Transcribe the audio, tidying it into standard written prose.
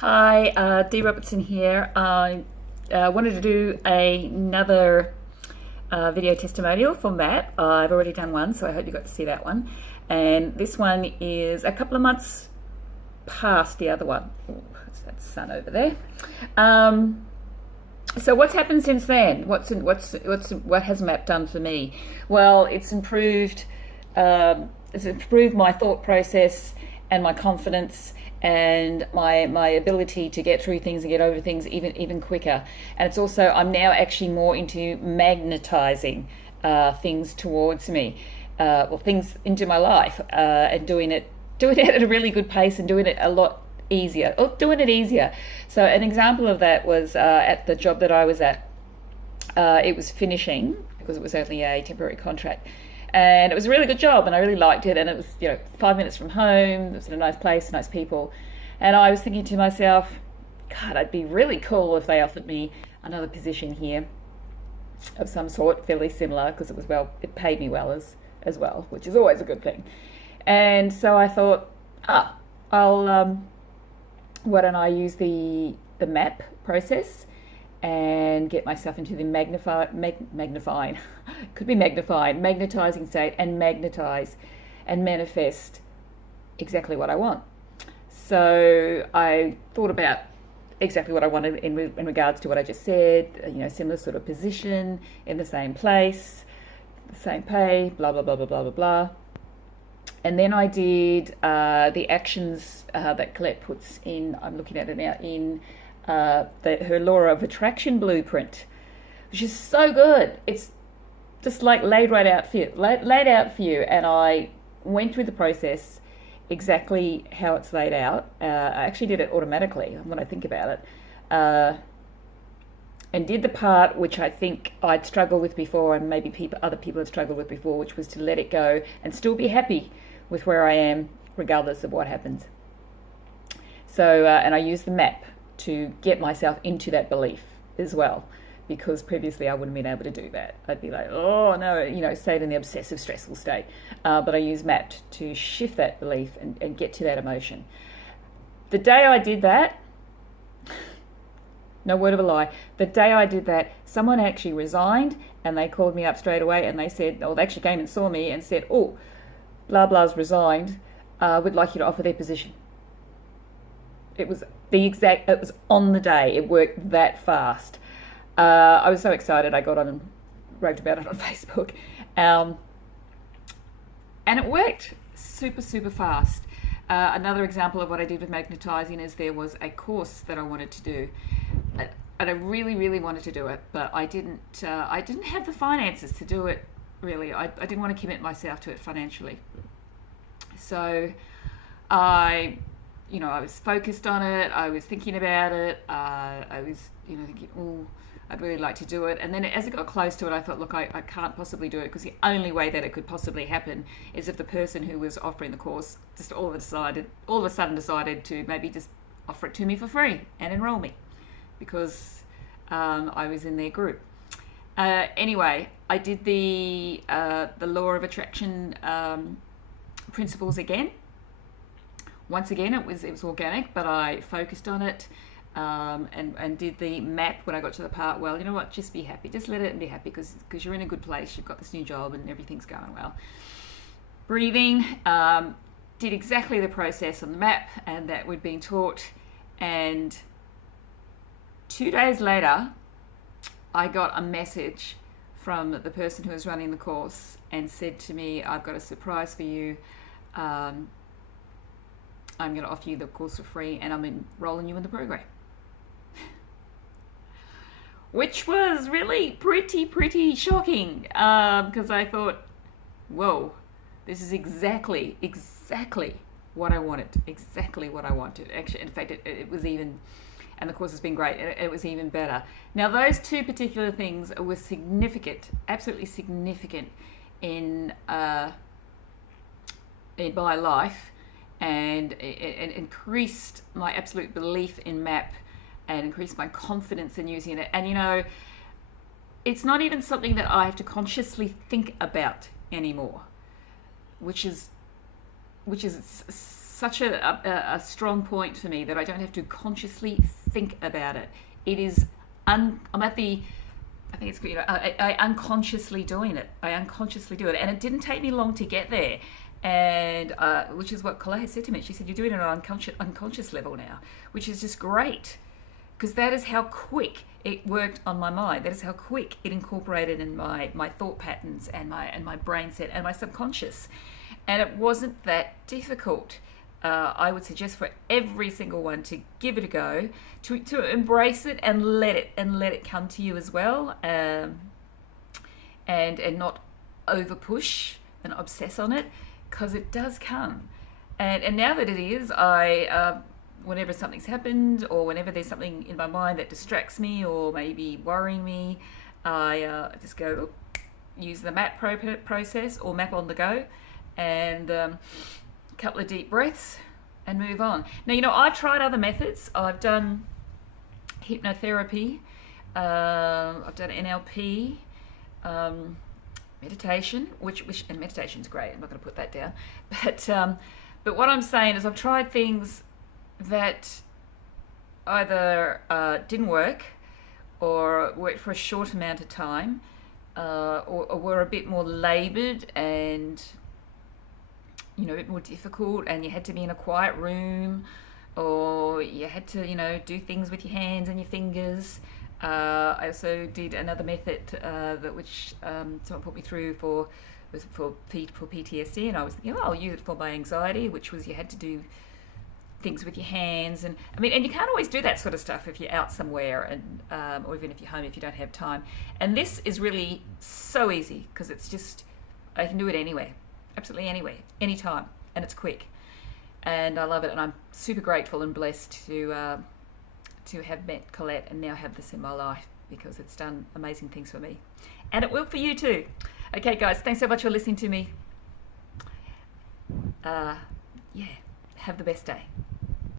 Hi, Dee Robertson here. I wanted to do another video testimonial for Matt. I've already done one, so I hope you got to see that one. And this one is a couple of months past the other one. Ooh, that's that sun over there. So what's happened since then? What has Matt done for me? Well, it's improved my thought process and my confidence and my ability to get through things and get over things even quicker. And it's also, I'm now actually more into magnetizing things towards me, things into my life, and doing it at a really good pace and doing it a lot easier, or doing it easier. So an example of that was at the job that I was at. It was finishing because it was only a temporary contract. And it was a really good job and I really liked it, and it was 5 minutes from home. It was in a nice place, nice people, and I was thinking to myself, God, it'd be really cool if they offered me another position here of some sort, fairly similar, because it paid me well as well, which is always a good thing. And so I thought, I'll why don't I use the MAP process and get myself into the magnetizing state, and magnetize and manifest exactly what I want. So I thought about exactly what I wanted in regards to what I just said, similar sort of position, in the same place, the same pay, blah, blah, blah, blah, blah, blah, blah. And then I did the actions that Colette puts in, I'm looking at it now, in her law of attraction blueprint, which is so good. It's just like laid out for you. And I went through the process exactly how it's laid out. I actually did it automatically when I think about it, and did the part which I think I'd struggled with before, and maybe other people had struggled with before, which was to let it go and still be happy with where I am regardless of what happens. So and I used the MAP to get myself into that belief as well, because previously I wouldn't have been able to do that. I'd be like, oh no, stayed in the obsessive, stressful state. But I used MAP to shift that belief and get to that emotion. The day I did that, no word of a lie, the day I did that, someone actually resigned, and they called me up straight away and they said, they actually came and saw me and said, oh, blah blah's resigned, would like you to offer their position. It was on the day. It worked that fast. I was so excited. I got on and wrote about it on Facebook. And it worked super, super fast. Another example of what I did with magnetizing is there was a course that I wanted to do. And I really, really wanted to do it, but I didn't have the finances to do it, really. I didn't want to commit myself to it financially. So I was focused on it. I was thinking about it. I was, thinking, oh, I'd really like to do it. And then as it got close to it, I thought, look, I can't possibly do it, because the only way that it could possibly happen is if the person who was offering the course just all of a sudden decided to maybe just offer it to me for free and enroll me, because I was in their group. Anyway, I did the law of attraction principles again. Once again, it was organic, but I focused on it, and did the MAP when I got to the part, well, you know what, just be happy. Just let it and be happy, because you're in a good place. You've got this new job and everything's going well. Breathing, did exactly the process on the MAP and that we'd been taught. And 2 days later, I got a message from the person who was running the course and said to me, I've got a surprise for you. I'm going to offer you the course for free, and I'm enrolling you in the program. Which was really pretty shocking, because I thought, whoa, this is exactly what I wanted. Exactly what I wanted. Actually, in fact, it was even, and the course has been great, it was even better. Now, those two particular things were significant, absolutely significant in my life, and it increased my absolute belief in MAP and increased my confidence in using it. And it's not even something that I have to consciously think about anymore, which is such a strong point for me that I don't have to consciously think about it. It is, I'm at the, I think it's, I unconsciously doing it. I unconsciously do it. And it didn't take me long to get there. And which is what Colette has said to me. She said, you're doing it on an unconscious level now, which is just great. Because that is how quick it worked on my mind. That is how quick it incorporated in my thought patterns and my brain set and my subconscious. And it wasn't that difficult. I would suggest for every single one to give it a go, to embrace it and let it come to you as well, and not over push and obsess on it, because it does come. And now that it is, I whenever something's happened or whenever there's something in my mind that distracts me or maybe worrying me, I just go use the map process or map on the go, and a couple of deep breaths and move on. Now, I've tried other methods. I've done hypnotherapy, I've done NLP, meditation, and meditation's great. I'm not going to put that down, but what I'm saying is I've tried things that either didn't work or worked for a short amount of time, or were a bit more laboured and a bit more difficult, and you had to be in a quiet room, or you had to do things with your hands and your fingers. I also did another method which someone put me through for PTSD, and I was thinking, I'll use it for my anxiety, which was you had to do things with your hands, and you can't always do that sort of stuff if you're out somewhere, and or even if you're home if you don't have time. And this is really so easy because it's just, I can do it anywhere, absolutely anywhere, anytime, and it's quick, and I love it. And I'm super grateful and blessed to have met Colette and now have this in my life, because it's done amazing things for me, and it will for you too. Okay, guys, thanks so much for listening to me. Have the best day.